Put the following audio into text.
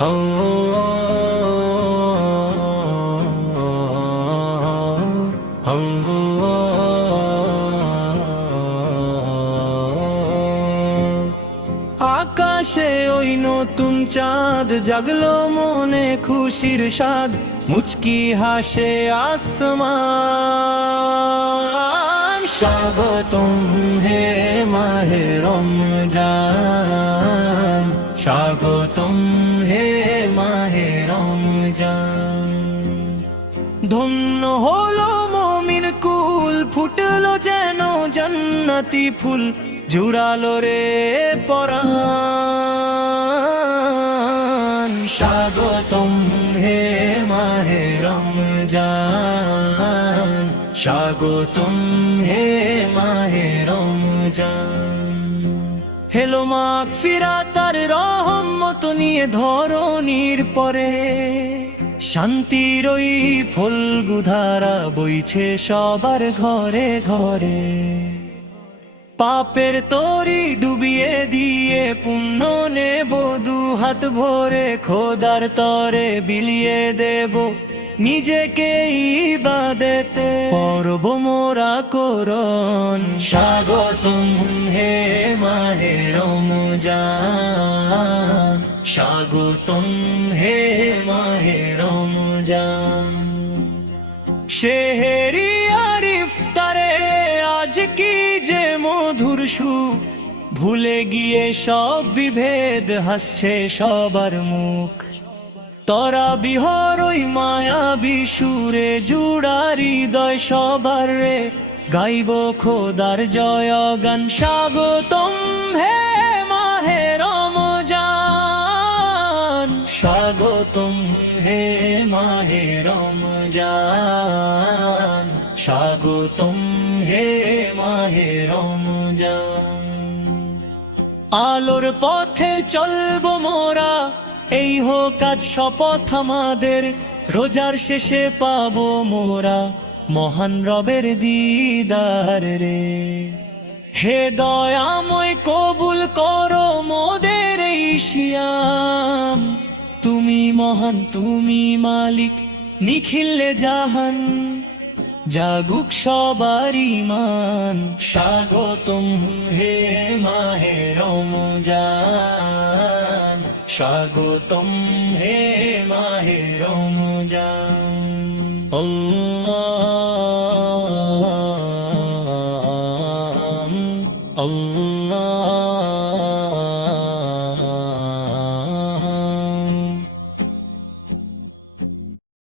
আকাশে ওই নতুন চাঁদ জাগলো মনে খুশির স্বাদ, মুচকি হাসে আসমান। স্বাগতম হে মাহে রমজান, স্বাগতম হে মাহে রমজান। ধন্য হলো মুমিন কুল, ফুটলো যেন জান্নাতি ফুল, জুড়ালো রে পরাণ। স্বাগতম হে মাহে রমজান, স্বাগতম হে মাহে রমজান। হেলো মাগফিরাত আর রহমত নিয়ে ধরণীর পরে, শান্তির ওই ফল্গুধারা বইছে সবার ঘরে ঘরে। পাপের তরি ডুবিয়ে দিয়ে পুণ্য নেব দু হাত ভরে, খোদার তরে বিলিয়ে দেব নিজেকে ইবাদতে, করব মোরা করণ। স্বাগতম হে মাহে রমজান, স্বাগতম হে মাহে রমজান। সেহেরি আর ইফতারে আজ কি যে মধুর সুখ, ভুলে গিয়ে সব বিভেদ হাসছে সবার মুখ। তরা বিহর ওই মায়াবী সুরে জুড়া হৃদয় সবার রে, গাইব খোদার জয় গান। স্বাগতম হে মাহে রমজান, স্বাগতম হে মাহে রমজান, স্বাগতম হে মাহে রমজান। আলোর পথে চলবো মোরা, এই হোক আজ শপথ আমাদের, রোজার শেষে পাবো মোরা মহান রবের দিদার রে। হে দয়াময় কবুল করো মোদের এই সিয়াম, তুমি মহান তুমি মালিক নিখিলে জাহান, জাগুক সবার ঈমান। স্বাগতম হে মাহে রমজান, স্বাগতম হে মাহে রমজান।